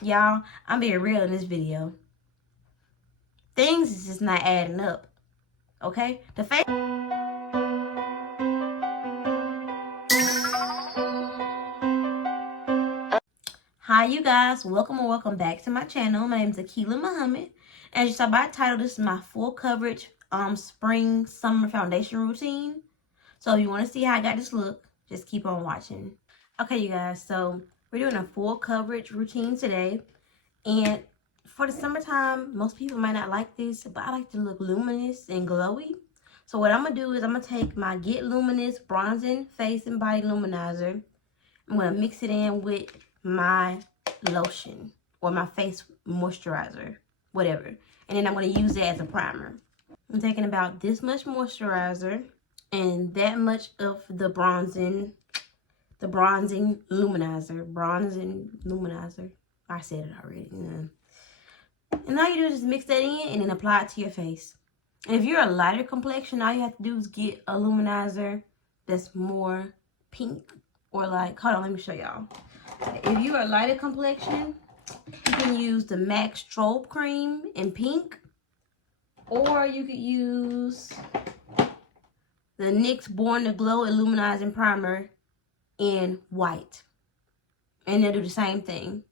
Y'all, I'm being real in this video. Things is just not adding up. Okay? The face. Hi, you guys. Welcome and welcome back to my channel. My name is Akila Muhammad. As you saw by the title, this is my full coverage spring summer foundation routine. So if you want to see how I got this look, just keep on watching. Okay, you guys. So we're doing a full coverage routine today. And for the summertime, most people might not like this, but I like to look luminous and glowy. So what I'm going to do is I'm going to take my Get Luminous Bronzing Face and Body Luminizer. I'm going to mix it in with my lotion or my face moisturizer, whatever. And then I'm going to use it as a primer. I'm taking about this much moisturizer and that much of the bronzing luminizer. I said it already. And all you do is just mix that in and then apply it to your face. And if you're a lighter complexion, all you have to do is get a luminizer that's more pink or like, hold on, let me show y'all. If you're a lighter complexion, you can use the MAC Strobe Cream in pink, or you could use the NYX Born to Glow Illuminizing Primer in white. And they'll do the same thing.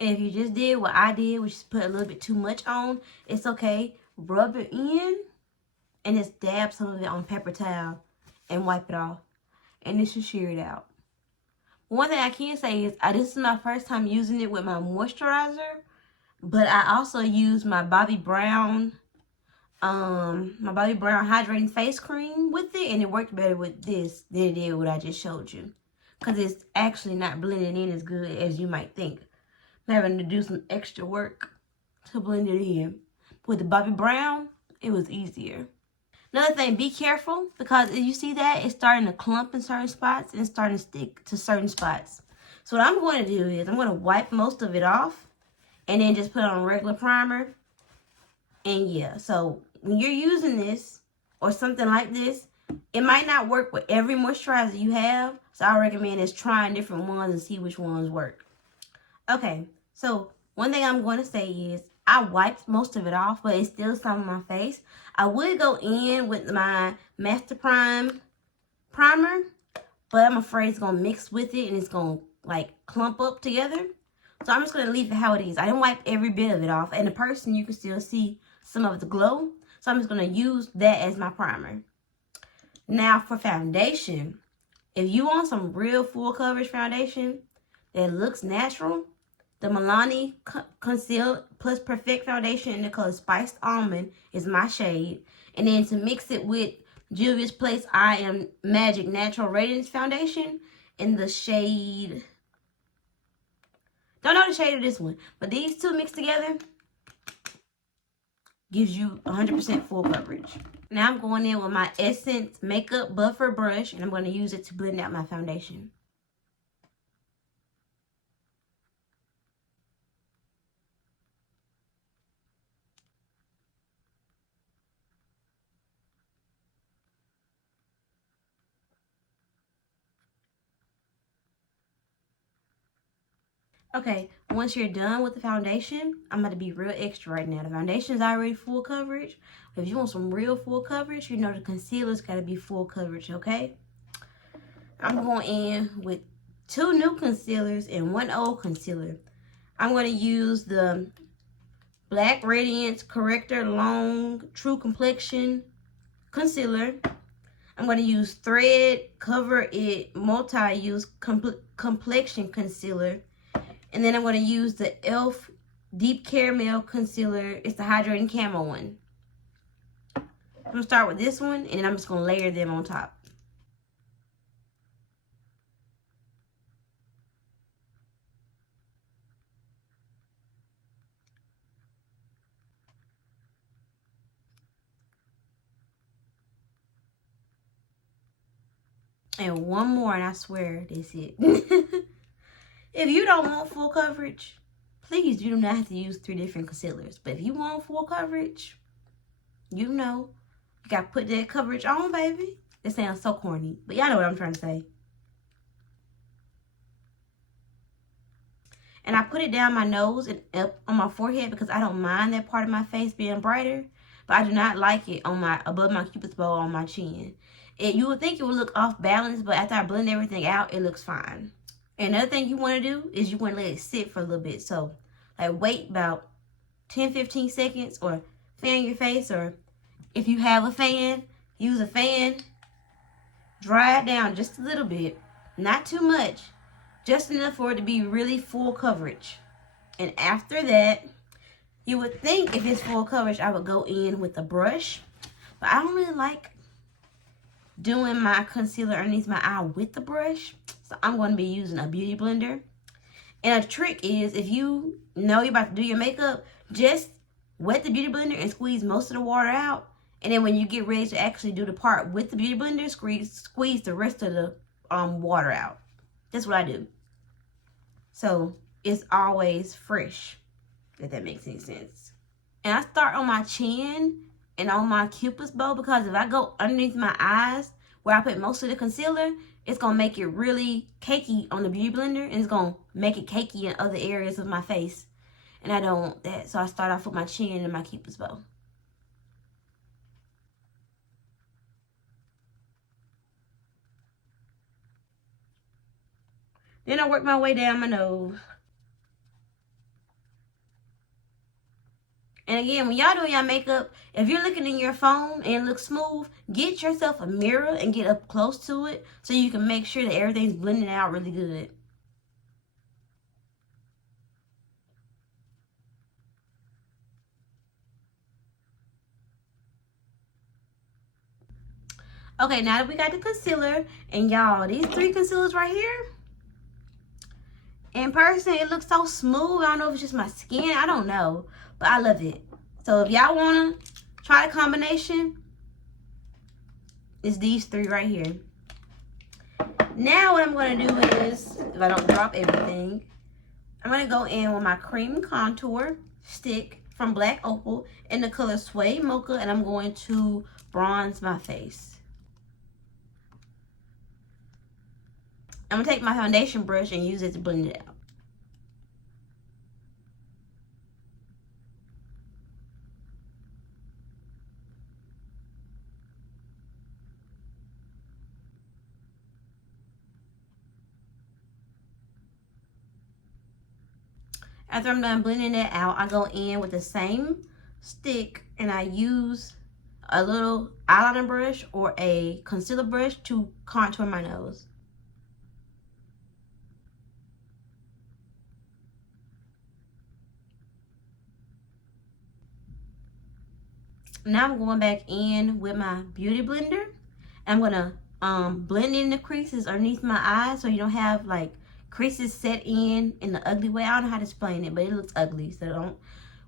And if you just did what I did, which is put a little bit too much on, it's okay. Rub it in and just dab some of it on paper towel and wipe it off. And this should shear it out. One thing I can say is this is my first time using it with my moisturizer, but I also use my Bobbi Brown hydrating face cream with it, and it worked better with this than it did what I just showed you, because it's actually not blending in as good as you might think. I'm having to do some extra work to blend it in. With the Bobbi Brown, it was easier. Another thing, be careful, because you see that it's starting to clump in certain spots and it's starting to stick to certain spots. So what I'm going to do is I'm going to wipe most of it off and then just put on a regular primer. And yeah, so when you're using this or something like this, it might not work with every moisturizer you have. So I recommend is trying different ones and see which ones work. Okay, so one thing I'm going to say is I wiped most of it off, but it's still some on my face. I would go in with my Master Prime primer, but I'm afraid it's going to mix with it and it's going to like clump up together. So I'm just going to leave it how it is. I didn't wipe every bit of it off. And the person, you can still see some of the glow. So I'm just going to use that as my primer. Now for foundation, if you want some real full coverage foundation that looks natural, the Milani Conceal Plus Perfect Foundation in the color Spiced Almond is my shade. And then to mix it with Juvia's Place I Am Magic Natural Radiance Foundation in the shade... Don't know the shade of this one, but these two mixed together gives you 100% full coverage. Now I'm going in with my Essence Makeup Buffer Brush, and I'm going to use it to blend out my foundation. Okay, once you're done with the foundation, I'm going to be real extra right now. The foundation is already full coverage. If you want some real full coverage, you know the concealer's got to be full coverage, okay? I'm going in with 2 new concealers and 1 old concealer. I'm going to use the Black Radiance Corrector Long True Complexion Concealer. I'm going to use Thread Cover It Multi-Use Complexion Concealer. And then I'm going to use the e.l.f. Deep Caramel Concealer. It's the Hydrating Camo one. I'm going to start with this one, and then I'm just going to layer them on top. And one more, and I swear that's it. If you don't want full coverage, please, you do not have to use 3 different concealers. But if you want full coverage, you know, you got to put that coverage on, baby. It sounds so corny, but y'all know what I'm trying to say. And I put it down my nose and up on my forehead because I don't mind that part of my face being brighter. But I do not like it on my above my cupid's bow on my chin. You would think it would look off balance, but after I blend everything out, it looks fine. And another thing you want to do is you want to let it sit for a little bit. So, like, wait about 10-15 seconds, or fan your face, or if you have a fan, use a fan. Dry it down just a little bit, not too much. Just enough for it to be really full coverage. And after that, you would think if it's full coverage, I would go in with a brush. But I don't really like doing my concealer underneath my eye with the brush. So I'm going to be using a beauty blender. And a trick is, if you know you're about to do your makeup, just wet the beauty blender and squeeze most of the water out. And then when you get ready to actually do the part with the beauty blender, squeeze the rest of the water out. That's what I do. So it's always fresh, if that makes any sense. And I start on my chin and on my cupid's bow, because if I go underneath my eyes where I put most of the concealer, it's going to make it really cakey on the beauty blender, and it's going to make it cakey in other areas of my face. And I don't want that. So I start off with my chin and my cupid's bow. Then I work my way down my nose. And again, when y'all doing your makeup, if you're looking in your phone and it looks smooth, get yourself a mirror and get up close to it so you can make sure that everything's blending out really good. Okay, now that we got the concealer, and y'all, these 3 concealers right here, in person, it looks so smooth. I don't know if it's just my skin. I don't know. But I love it. So if y'all want to try the combination, it's these 3 right here. Now what I'm going to do is, if I don't drop everything, I'm going to go in with my cream contour stick from Black Opal in the color Suede Mocha. And I'm going to bronze my face. I'm going to take my foundation brush and use it to blend it out. After I'm done blending it out, I go in with the same stick and I use a little eyeliner brush or a concealer brush to contour my nose. Now I'm going back in with my beauty blender. I'm gonna blend in the creases underneath my eyes so you don't have like creases set in the ugly way. I don't know how to explain it, but it looks ugly. So don't.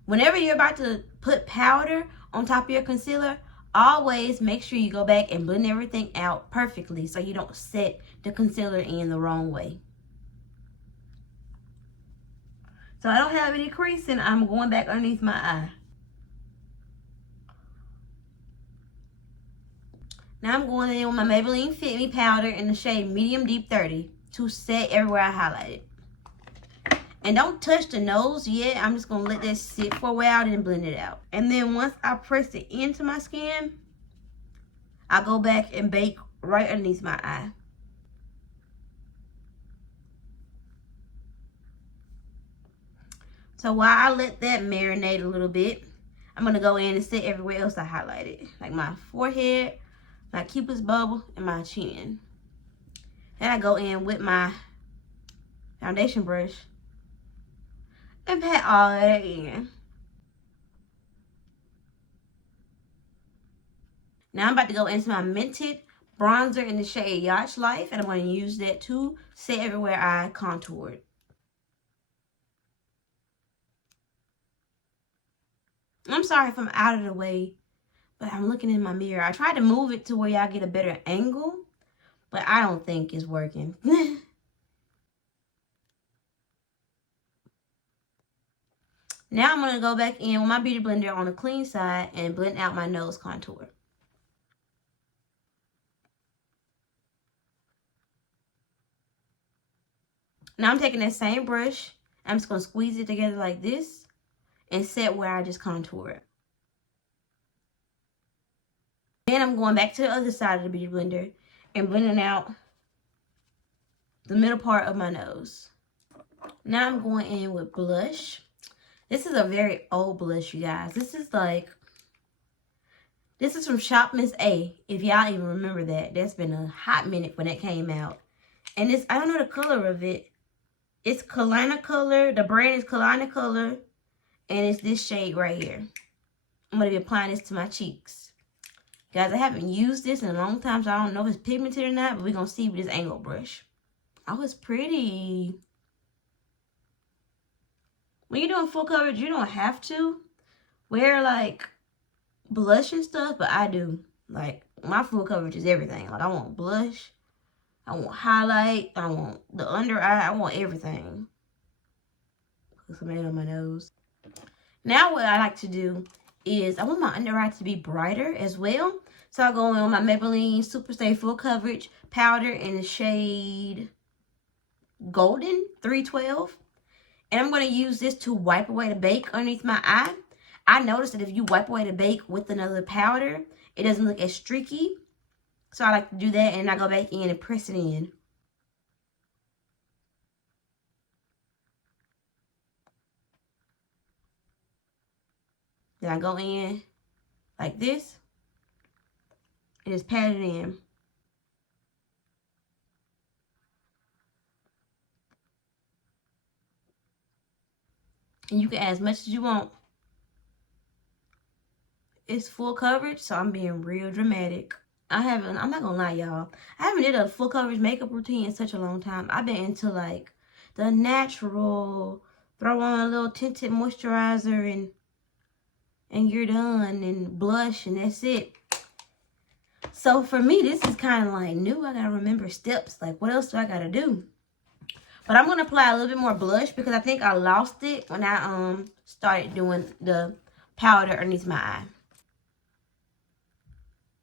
Whenever you're about to put powder on top of your concealer, always make sure you go back and blend everything out perfectly so you don't set the concealer in the wrong way. So I don't have any creasing. I'm going back underneath my eye. Now I'm going in with my Maybelline Fit Me powder in the shade Medium Deep 30 to set everywhere I highlighted. And don't touch the nose yet. I'm just going to let that sit for a while and blend it out. And then once I press it into my skin, I go back and bake right underneath my eye. So while I let that marinate a little bit, I'm going to go in and set everywhere else I highlighted. Like my forehead, my cupid's bow, and my chin. Then I go in with my foundation brush and pat all that in. Now I'm about to go into my Mented bronzer in the shade Yacht Life, and I'm going to use that to set everywhere I contoured. I'm sorry if I'm out of the way, but I'm looking in my mirror. I tried to move it to where y'all get a better angle, but I don't think it's working. Now I'm going to go back in with my Beauty Blender on the clean side and blend out my nose contour. Now I'm taking that same brush. I'm just going to squeeze it together like this and set where I just contour it. Then I'm going back to the other side of the Beauty Blender and blending out the middle part of my nose. Now I'm going in with blush. This is a very old blush, you guys. This is from Shop Miss A, if y'all even remember that. That's been a hot minute when it came out. And this, I don't know the color of it. It's Kalina Color. The brand is Kalina Color. And it's this shade right here. I'm going to be applying this to my cheeks. Guys, I haven't used this in a long time, so I don't know if it's pigmented or not. But we're going to see with this angled brush. Oh, it's pretty. When you're doing full coverage, you don't have to wear, like, blush and stuff. But I do. Like, my full coverage is everything. Like, I want blush. I want highlight. I want the under eye. I want everything. Put some on my nose. Now what I like to do is I want my under eye to be brighter as well. So I go in on my Maybelline Superstay Full Coverage powder in the shade Golden 312. And I'm going to use this to wipe away the bake underneath my eye. I noticed that if you wipe away the bake with another powder, it doesn't look as streaky. So I like to do that, and I go back in and press it in. Then I go in like this and just pat it in. And you can add as much as you want. It's full coverage, so I'm being real dramatic. I'm not gonna lie, y'all. I haven't did a full coverage makeup routine in such a long time. I've been into like the natural, throw on a little tinted moisturizer and you're done, and blush, and that's it. So for me, this is kind of like new. I gotta remember steps. Like, what else do I gotta do? But I'm gonna apply a little bit more blush because I think I lost it when I started doing the powder underneath my eye.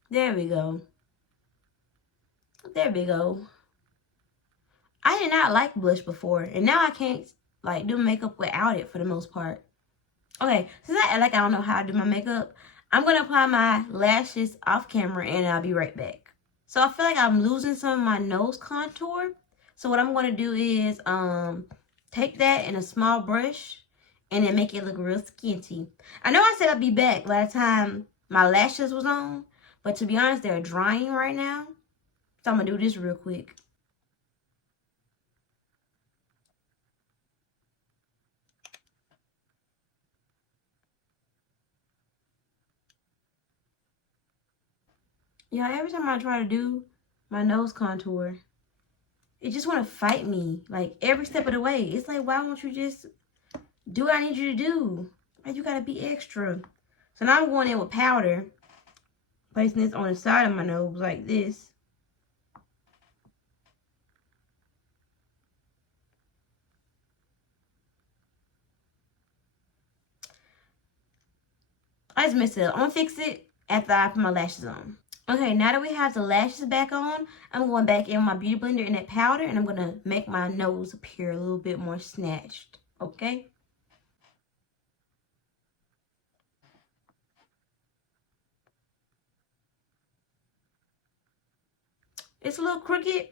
There we go. There we go. I did not like blush before, and now I can't like do makeup without it for the most part. Okay, since I don't know how to do my makeup, I'm gonna apply my lashes off camera and I'll be right back. So I feel like I'm losing some of my nose contour. So what I'm gonna do is take that in a small brush and then make it look real skinty. I know I said I'd be back last time my lashes was on, but to be honest, they're drying right now. So I'm gonna do this real quick. Yeah, every time I try to do my nose contour, it just want to fight me. Like, every step of the way. It's like, why won't you just do what I need you to do? Like, you got to be extra. So now I'm going in with powder. Placing this on the side of my nose like this. I just messed it up. I'm going to fix it after I put my lashes on. Okay, now that we have the lashes back on, I'm going back in my Beauty Blender in that powder, and I'm going to make my nose appear a little bit more snatched. Okay? It's a little crooked.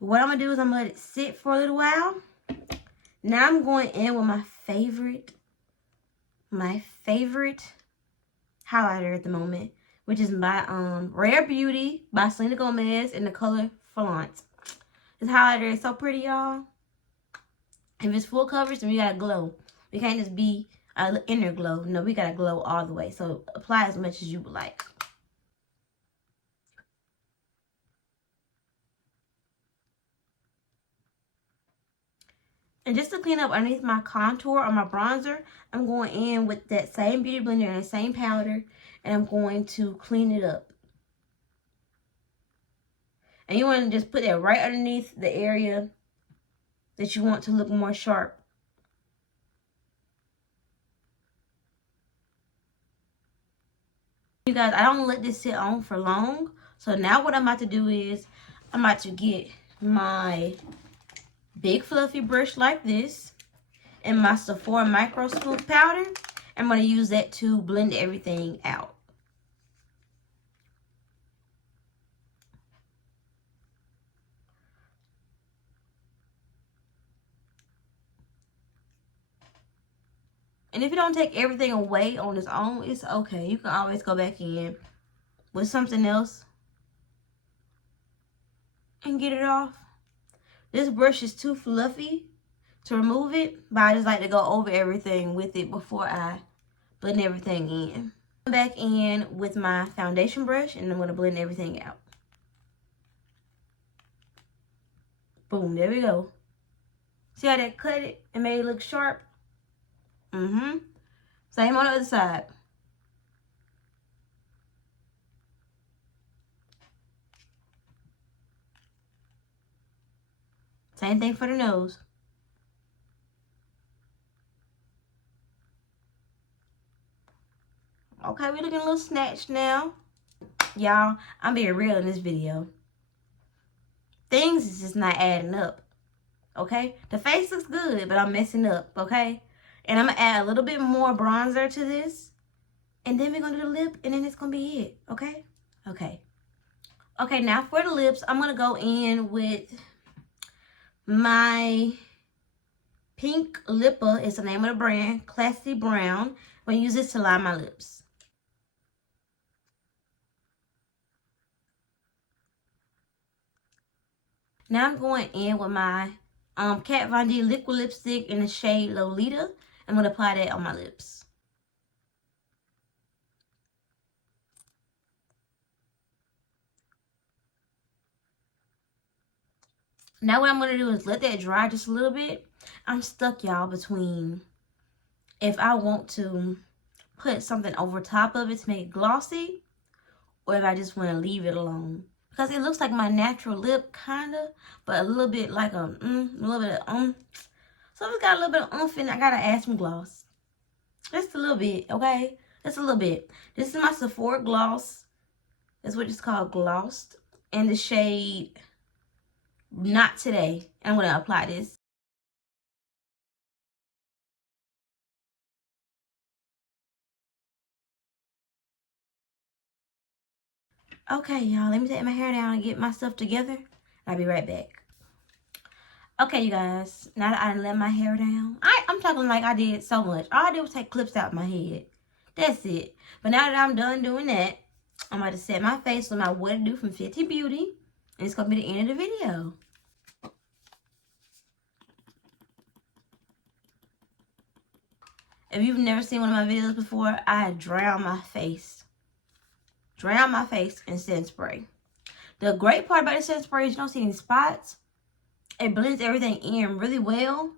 But what I'm going to do is I'm going to let it sit for a little while. Now I'm going in with my favorite highlighter at the moment, which is by Rare Beauty by Selena Gomez in the color Flaunt. This highlighter is so pretty, y'all. If it's full coverage, then we gotta glow. We can't just be an inner glow. No, we gotta glow all the way. So apply as much as you would like. And just to clean up underneath my contour or my bronzer, I'm going in with that same Beauty Blender and the same powder, and I'm going to clean it up. And you want to just put that right underneath the area that you want to look more sharp. You guys, I don't let this sit on for long. So now what I'm about to do is I'm about to get my big fluffy brush like this and my Sephora Micro Smooth powder. I'm going to use that to blend everything out. And if you don't take everything away on its own, it's okay. You can always go back in with something else and get it off. This brush is too fluffy to remove it, but I just like to go over everything with it before I blend everything in. I'm back in with my foundation brush and I'm going to blend everything out. Boom, there we go. See how that cut it and made it look sharp? Same on the other side. Same thing for the nose. Okay, we're looking a little snatched now. Y'all, I'm being real in this video. Things is just not adding up. Okay? The face looks good, but I'm messing up. Okay? And I'm going to add a little bit more bronzer to this. And then we're going to do the lip, and then it's going to be it. Okay? Okay. Okay, now for the lips, I'm going to go in with my Pink Lipper. It's the name of the brand. Classy Brown. I'm going to use this to line my lips. Now I'm going in with my Kat Von D liquid lipstick in the shade Lolita. I'm going to apply that on my lips. Now what I'm going to do is let that dry just a little bit. I'm stuck, y'all, between if I want to put something over top of it to make it glossy, or if I just want to leave it alone. Because it looks like my natural lip, kind of, but a little bit like a little bit of So if it's got a little bit of oomph in it, I got to add some gloss. Just a little bit, okay? Just a little bit. This is my Sephora gloss. That's what it's called, Glossed. In the shade Not Today. I'm going to apply this. Okay, y'all. Let me take my hair down and get my stuff together. I'll be right back. Okay, you guys. Now that I let my hair down. I'm talking like I did so much. All I did was take clips out of my head. That's it. But now that I'm done doing that, I'm about to set my face with my What to Do from Fenty Beauty. And it's going to be the end of the video. If you've never seen one of my videos before, I drown my face. Drown my face in setting spray. The great part about the setting spray is you don't see any spots. It blends everything in really well.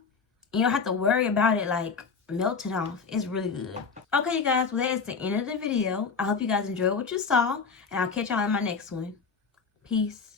You don't have to worry about it like melting off. It's really good. Okay, you guys. Well, that is the end of the video. I hope you guys enjoyed what you saw. And I'll catch y'all in my next one. Peace.